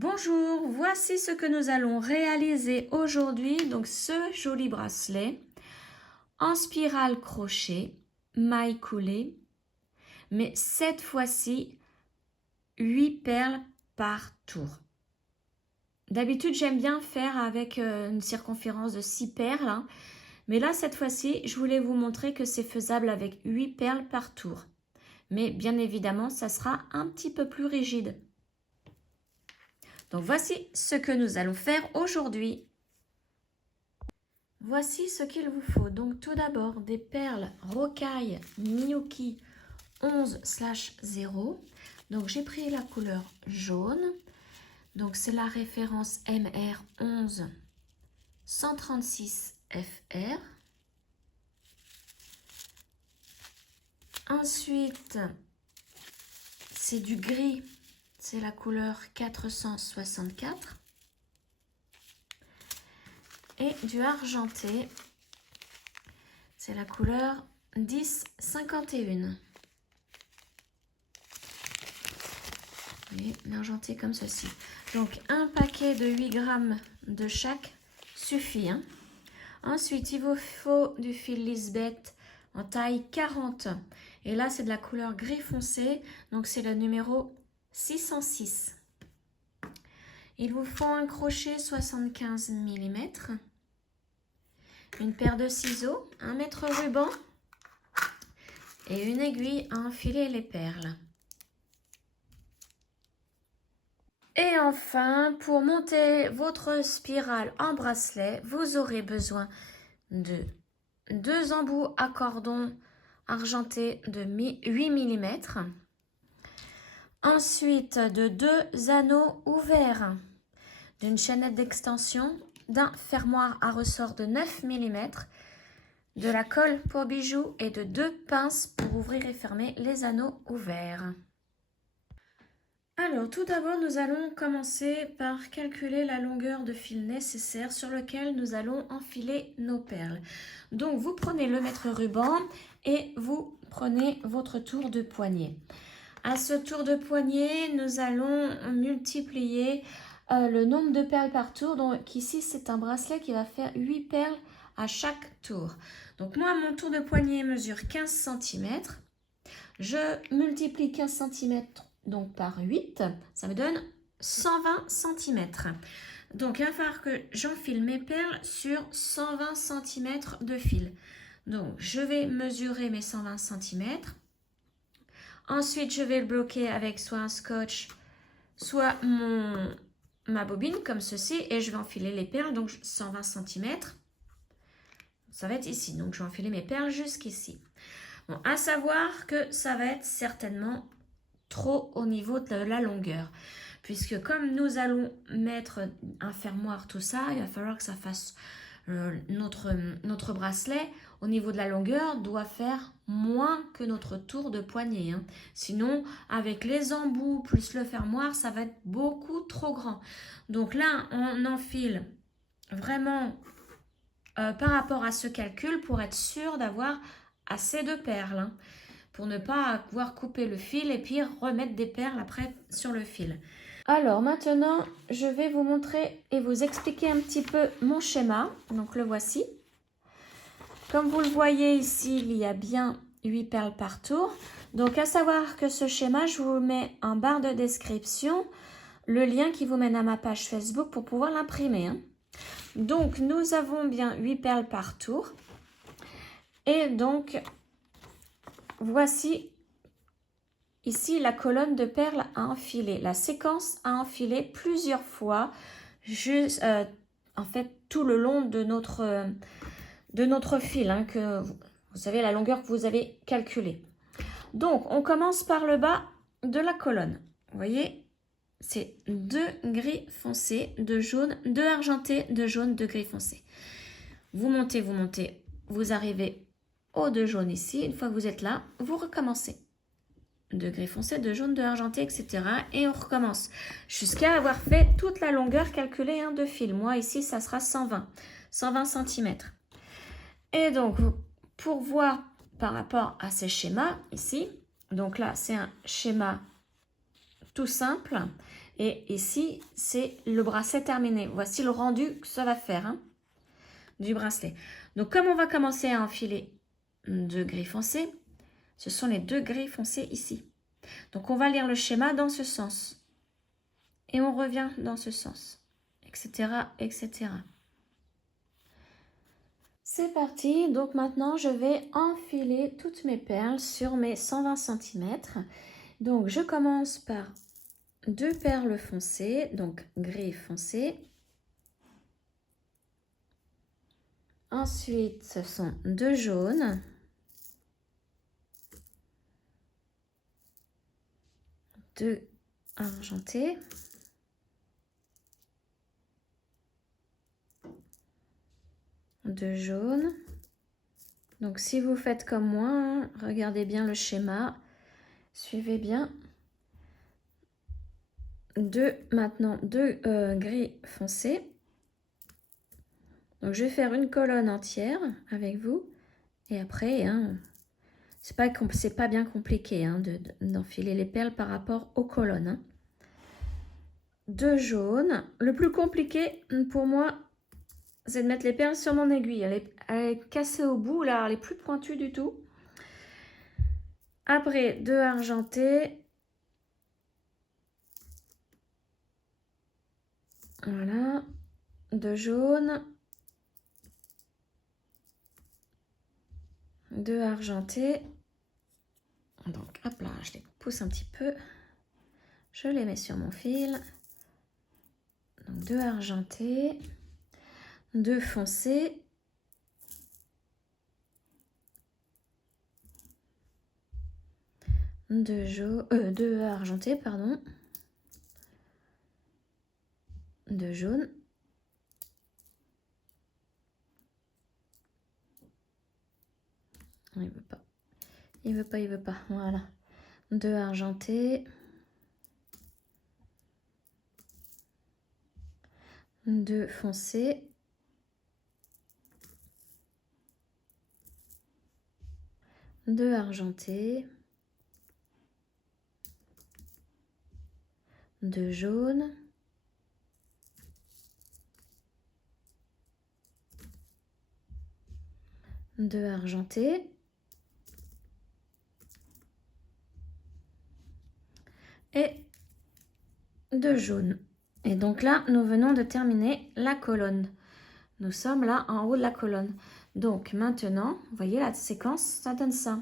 Bonjour, voici ce que nous allons réaliser aujourd'hui. Donc ce joli bracelet en spirale crochet, maille coulée, mais cette fois-ci 8 perles par tour. D'habitude j'aime bien faire avec une circonférence de 6 perles, hein, mais là cette fois-ci je voulais vous montrer que c'est faisable avec 8 perles par tour. Mais bien évidemment ça sera un petit peu plus rigide. Donc voici ce que nous allons faire aujourd'hui. Voici ce qu'il vous faut. Donc tout d'abord des perles Rocaille Miyuki 11/0. Donc j'ai pris la couleur jaune. Donc c'est la référence MR 11 136 FR. Ensuite, c'est du gris. C'est la couleur 464. Et du argenté, c'est la couleur 1051. Et l'argenté comme ceci. Donc un paquet de 8 grammes de chaque suffit. Hein. Ensuite, il vous faut du fil Lisbeth en taille 40. Et là, c'est de la couleur gris foncé. Donc c'est le numéro 606. Il vous faut un crochet 75 mm. Une paire de ciseaux, un mètre ruban et une aiguille à enfiler les perles. Et enfin, pour monter votre spirale en bracelet, vous aurez besoin de 2 embouts à cordon argenté de 8 mm. Ensuite, de 2 anneaux ouverts, d'une chaînette d'extension, d'un fermoir à ressort de 9 mm, de la colle pour bijoux et de 2 pinces pour ouvrir et fermer les anneaux ouverts. Alors, tout d'abord, nous allons commencer par calculer la longueur de fil nécessaire sur lequel nous allons enfiler nos perles. Donc, vous prenez le mètre ruban et vous prenez votre tour de poignet. À ce tour de poignet, nous allons multiplier le nombre de perles par tour. Donc, ici, c'est un bracelet qui va faire 8 perles à chaque tour. Donc, moi, mon tour de poignet mesure 15 cm. Je multiplie 15 cm donc par 8, ça me donne 120 cm. Donc, il va falloir que j'enfile mes perles sur 120 cm de fil. Donc, je vais mesurer mes 120 cm. Ensuite, je vais le bloquer avec soit un scotch, soit ma bobine, comme ceci. Et je vais enfiler les perles, donc 120 cm. Ça va être ici. Donc, je vais enfiler mes perles jusqu'ici. Bon, à savoir que ça va être certainement trop au niveau de la longueur, puisque comme nous allons mettre un fermoir, tout ça, il va falloir que ça fasse notre bracelet au niveau de la longueur doit faire moins que notre tour de poignet. Hein. Sinon, avec les embouts plus le fermoir, ça va être beaucoup trop grand. Donc là, on enfile vraiment par rapport à ce calcul pour être sûr d'avoir assez de perles. Hein, pour ne pas avoir coupé le fil et puis remettre des perles après sur le fil. Alors maintenant, je vais vous montrer et vous expliquer un petit peu mon schéma. Donc le voici. Comme vous le voyez ici, il y a bien 8 perles par tour. Donc à savoir que ce schéma, je vous mets en barre de description le lien qui vous mène à ma page Facebook pour pouvoir l'imprimer. Hein. Donc nous avons bien 8 perles par tour. Et donc voici ici la colonne de perles à enfiler, la séquence à enfiler plusieurs fois, juste, en fait tout le long de notre fil, hein, que vous savez la longueur que vous avez calculée. Donc on commence par le bas de la colonne. Vous voyez, c'est 2 gris foncé, 2 jaune, 2 argenté, 2 jaune, 2 gris foncé. Vous montez, vous arrivez au 2 jaune ici. Une fois que vous êtes là, vous recommencez. 2 gris foncé, 2 jaune, 2 argenté, etc. Et on recommence jusqu'à avoir fait toute la longueur calculée de fil. Moi, ici, ça sera 120 cm. Et donc, pour voir par rapport à ces schémas ici, donc là, c'est un schéma tout simple. Et ici, c'est le bracelet terminé. Voici le rendu que ça va faire hein, du bracelet. Donc, comme on va commencer à enfiler 2 gris foncés, ce sont les 2 gris foncés ici. Donc, on va lire le schéma dans ce sens. Et on revient dans ce sens, etc., etc. C'est parti. Donc, maintenant, je vais enfiler toutes mes perles sur mes 120 cm. Donc, je commence par 2 perles foncées, donc gris foncé. Ensuite, ce sont 2 jaunes. 2 argentés. 2 jaunes. Donc, si vous faites comme moi, hein, regardez bien le schéma. Suivez bien. Maintenant 2 gris foncés. Donc, je vais faire une colonne entière avec vous. Et après, hein, c'est pas bien compliqué hein, d'enfiler les perles par rapport aux colonnes. Hein. 2 jaunes. Le plus compliqué pour moi, c'est de mettre les perles sur mon aiguille. Elle est cassée au bout, là, elle est plus pointue du tout. Après, 2 argentés. Voilà. 2 jaunes. 2 argentés. Donc, hop là, je les pousse un petit peu. Je les mets sur mon fil. Donc, 2 argentés. 2 foncés. 2 argentés, pardon. 2 jaunes. Il veut pas. Il veut pas, il veut pas. Voilà. 2 argentés. 2 foncés. 2 argentés. 2 jaunes. 2 argentés. Et 2 jaunes. Et donc là, nous venons de terminer la colonne. Nous sommes là en haut de la colonne. Donc maintenant, vous voyez la séquence, ça donne ça.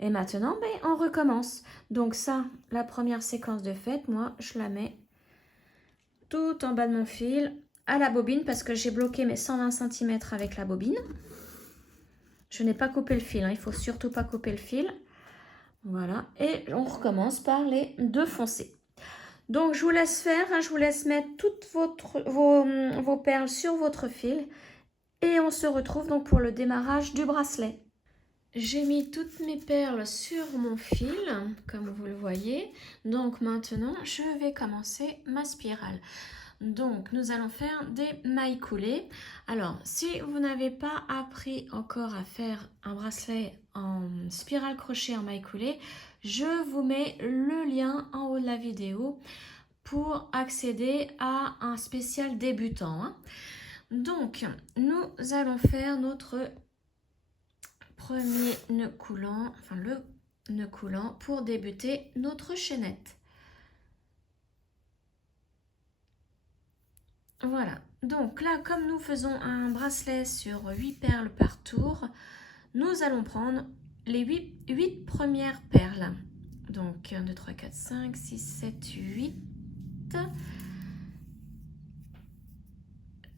Et maintenant, ben, on recommence. Donc ça, la première séquence de fait, moi, je la mets tout en bas de mon fil à la bobine parce que j'ai bloqué mes 120 cm avec la bobine. Je n'ai pas coupé le fil, hein, il ne faut surtout pas couper le fil. Voilà, et on recommence par les 2 foncés. Donc, je vous laisse faire, hein, je vous laisse mettre toutes vos perles sur votre fil. Et on se retrouve donc pour le démarrage du bracelet. J'ai mis toutes mes perles sur mon fil, comme vous le voyez. Donc maintenant, je vais commencer ma spirale. Donc, nous allons faire des mailles coulées. Alors, si vous n'avez pas appris encore à faire un bracelet en spirale crochet en mailles coulées, je vous mets le lien en haut de la vidéo pour accéder à un spécial débutant. Hein. Donc, nous allons faire notre premier nœud coulant, enfin le nœud coulant pour débuter notre chaînette. Voilà, donc là, comme nous faisons un bracelet sur 8 perles par tour, nous allons prendre les 8 premières perles. Donc 1, 2, 3, 4, 5, 6, 7, 8.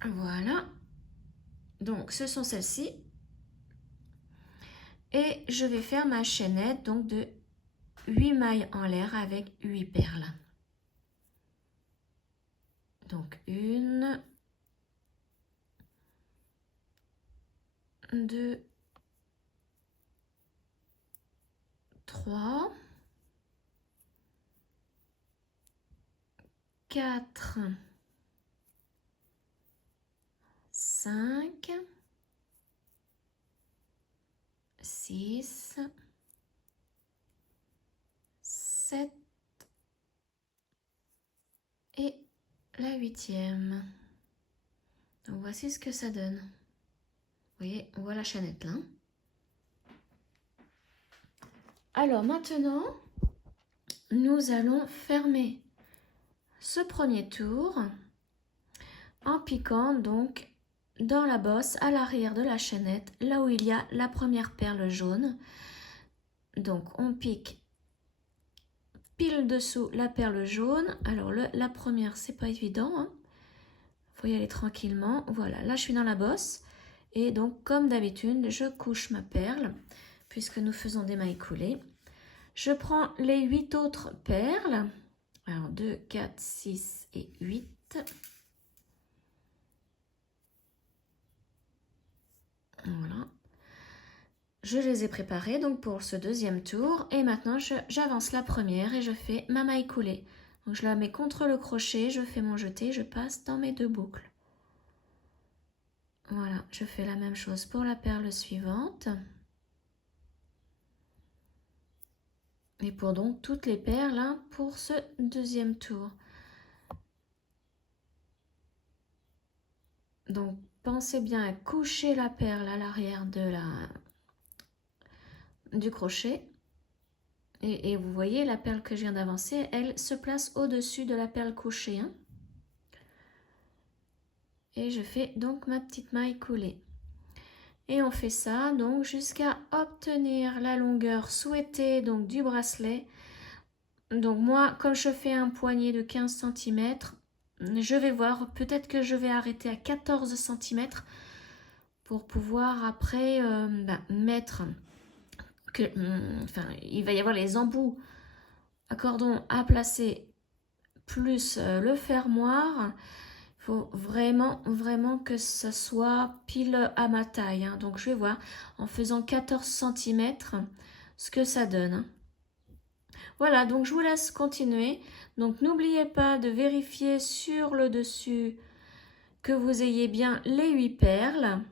Voilà. Donc ce sont celles-ci. Et je vais faire ma chaînette donc de 8 mailles en l'air avec 8 perles. Donc 1, 2, 3, 4, 5, 6, 7, et la 8e. Donc voici ce que ça donne. Vous voyez, on voit la chaînette là. Alors maintenant, nous allons fermer ce premier tour en piquant donc dans la bosse à l'arrière de la chaînette, là où il y a la première perle jaune. Donc on pique pile dessous la perle jaune. Alors la première, c'est pas évident, hein. Faut y aller tranquillement. Voilà, là je suis dans la bosse et donc comme d'habitude, je couche ma perle puisque nous faisons des mailles coulées. Je prends les 8 autres perles. Alors 2, 4, 6 et 8. Voilà. Je les ai préparées donc pour ce deuxième tour. Et maintenant, j'avance la première et je fais ma maille coulée. Donc je la mets contre le crochet, je fais mon jeté, je passe dans mes 2 boucles. Voilà, je fais la même chose pour la perle suivante. Et pour donc toutes les perles hein, pour ce deuxième tour. Donc pensez bien à coucher la perle à l'arrière du crochet. Et vous voyez la perle que je viens d'avancer, elle se place au-dessus de la perle couchée. Hein. Et je fais donc ma petite maille coulée. Et on fait ça donc jusqu'à obtenir la longueur souhaitée donc du bracelet. Donc moi, comme je fais un poignet de 15 cm, je vais voir, peut-être que je vais arrêter à 14 cm pour pouvoir après mettre, il va y avoir les embouts à cordon à placer plus le fermoir. Il faut vraiment que ça soit pile à ma taille. Hein. Donc je vais voir en faisant 14 cm ce que ça donne. Hein. Voilà, donc je vous laisse continuer. Donc n'oubliez pas de vérifier sur le dessus que vous ayez bien les 8 perles.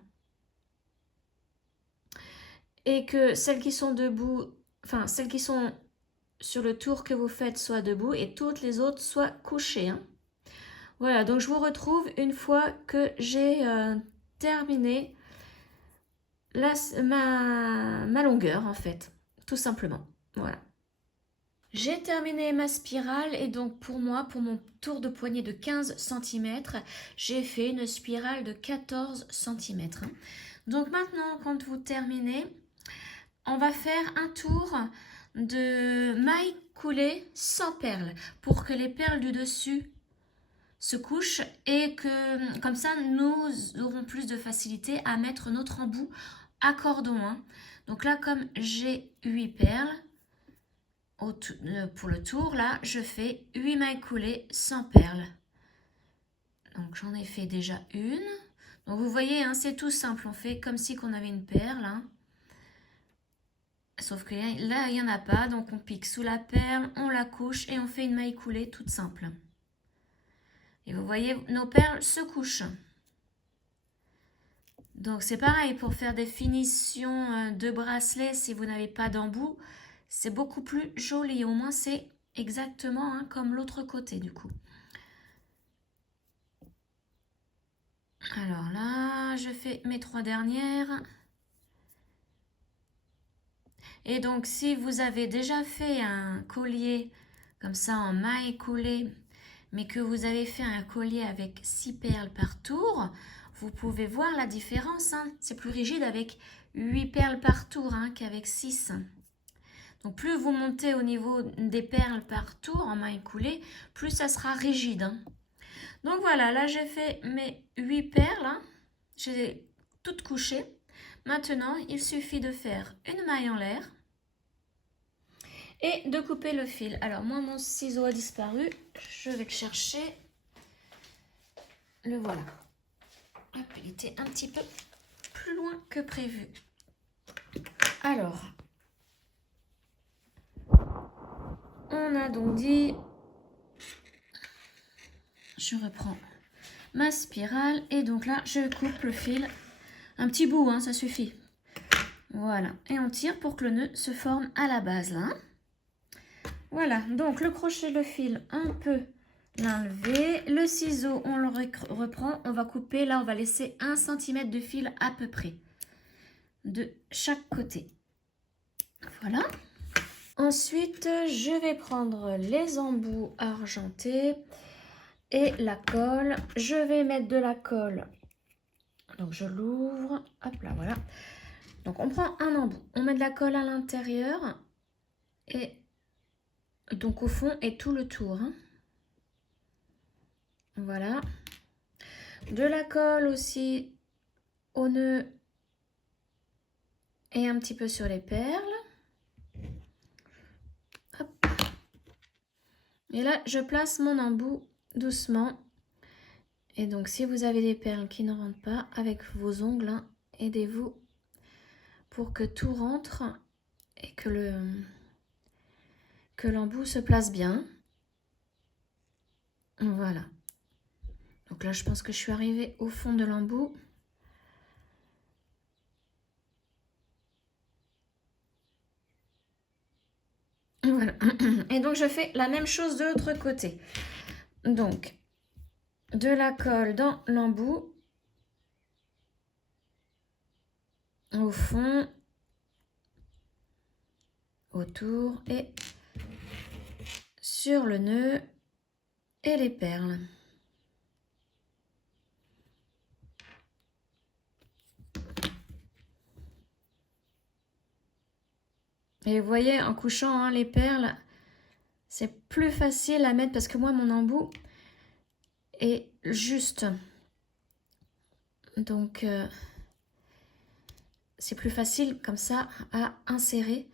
Et que celles qui sont debout, enfin celles qui sont sur le tour que vous faites soient debout et toutes les autres soient couchées. Hein. Voilà, donc je vous retrouve une fois que j'ai terminé ma longueur en fait, tout simplement. Voilà. J'ai terminé ma spirale et donc pour moi, pour mon tour de poignet de 15 cm, j'ai fait une spirale de 14 cm. Donc maintenant, quand vous terminez, on va faire un tour de mailles coulées sans perles pour que les perles du dessus se couchent et que comme ça nous aurons plus de facilité à mettre notre embout à cordon. Hein. Donc là, comme j'ai 8 perles, pour le tour, là, je fais 8 mailles coulées sans perles. Donc, j'en ai fait déjà une. Donc, vous voyez, hein, c'est tout simple. On fait comme si on avait une perle. Hein. Sauf que là, il n'y en a pas. Donc, on pique sous la perle, on la couche et on fait une maille coulée toute simple. Et vous voyez, nos perles se couchent. Donc, c'est pareil pour faire des finitions de bracelets si vous n'avez pas d'embout. C'est beaucoup plus joli. Au moins, c'est exactement hein, comme l'autre côté du coup. Alors là, je fais mes 3 dernières. Et donc, si vous avez déjà fait un collier comme ça en maille coulée, mais que vous avez fait un collier avec 6 perles par tour, vous pouvez voir la différence. Hein. C'est plus rigide avec 8 perles par tour hein, qu'avec 6. Donc, plus vous montez au niveau des perles par tour en maille coulée, plus ça sera rigide. Hein. Donc, voilà, là, j'ai fait mes 8 perles. Hein. J'ai toutes couchées. Maintenant, il suffit de faire une maille en l'air et de couper le fil. Alors, moi, mon ciseau a disparu. Je vais le chercher. Le voilà. Hop, il était un petit peu plus loin que prévu. Alors, on a donc dit, je reprends ma spirale et donc là, je coupe le fil. Un petit bout, hein, ça suffit. Voilà, et on tire pour que le nœud se forme à la base là. Voilà, donc le crochet, le fil un peu l'enlever. Le ciseau, on le reprend. On va couper. Là, on va laisser 1 cm de fil à peu près. De chaque côté. Voilà. Ensuite, je vais prendre les embouts argentés et la colle. Je vais mettre de la colle. Donc, je l'ouvre. Hop là, voilà. Donc, on prend un embout. On met de la colle à l'intérieur. Et donc, au fond et tout le tour. Hein. Voilà. De la colle aussi au nœud et un petit peu sur les perles. Hop. Et là, je place mon embout doucement. Et donc, si vous avez des perles qui ne rentrent pas, avec vos ongles, hein, aidez-vous pour que tout rentre et que l'embout se place bien. Voilà. Donc là, je pense que je suis arrivée au fond de l'embout. Voilà. Et donc, je fais la même chose de l'autre côté. Donc, de la colle dans l'embout. Au fond. Autour et sur le nœud et les perles. Et vous voyez, en couchant hein, les perles, c'est plus facile à mettre parce que moi, mon embout est juste. Donc, c'est plus facile comme ça à insérer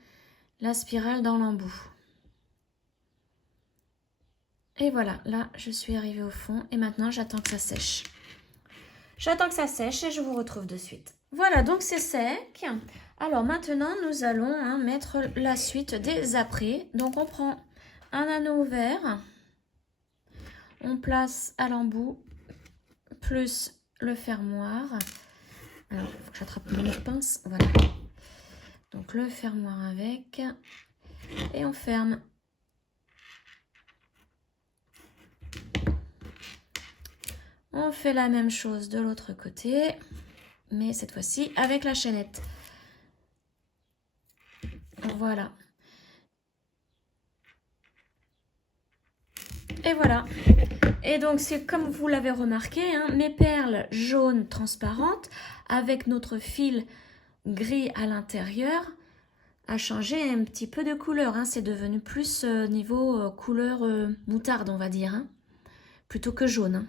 la spirale dans l'embout. Et voilà, là, je suis arrivée au fond et maintenant, j'attends que ça sèche. J'attends que ça sèche et je vous retrouve de suite. Voilà, donc c'est sec. Alors maintenant, nous allons hein, mettre la suite des apprêts. Donc on prend un anneau vert, on place à l'embout, plus le fermoir. Alors, il faut que j'attrape mon pince. Voilà. Donc le fermoir avec. Et on ferme. On fait la même chose de l'autre côté, mais cette fois-ci avec la chaînette. Voilà. Et voilà. Et donc, c'est comme vous l'avez remarqué, hein, mes perles jaunes transparentes avec notre fil gris à l'intérieur a changé un petit peu de couleur. Hein. C'est devenu plus niveau couleur moutarde, on va dire, hein, plutôt que jaune. Hein.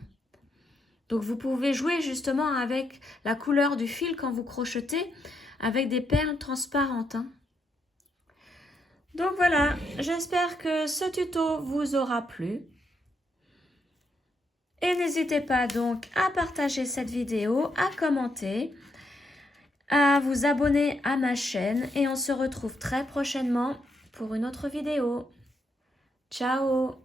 Donc, vous pouvez jouer justement avec la couleur du fil quand vous crochetez avec des perles transparentes. Hein. Donc, voilà, j'espère que ce tuto vous aura plu. Et n'hésitez pas donc à partager cette vidéo, à commenter, à vous abonner à ma chaîne et on se retrouve très prochainement pour une autre vidéo. Ciao!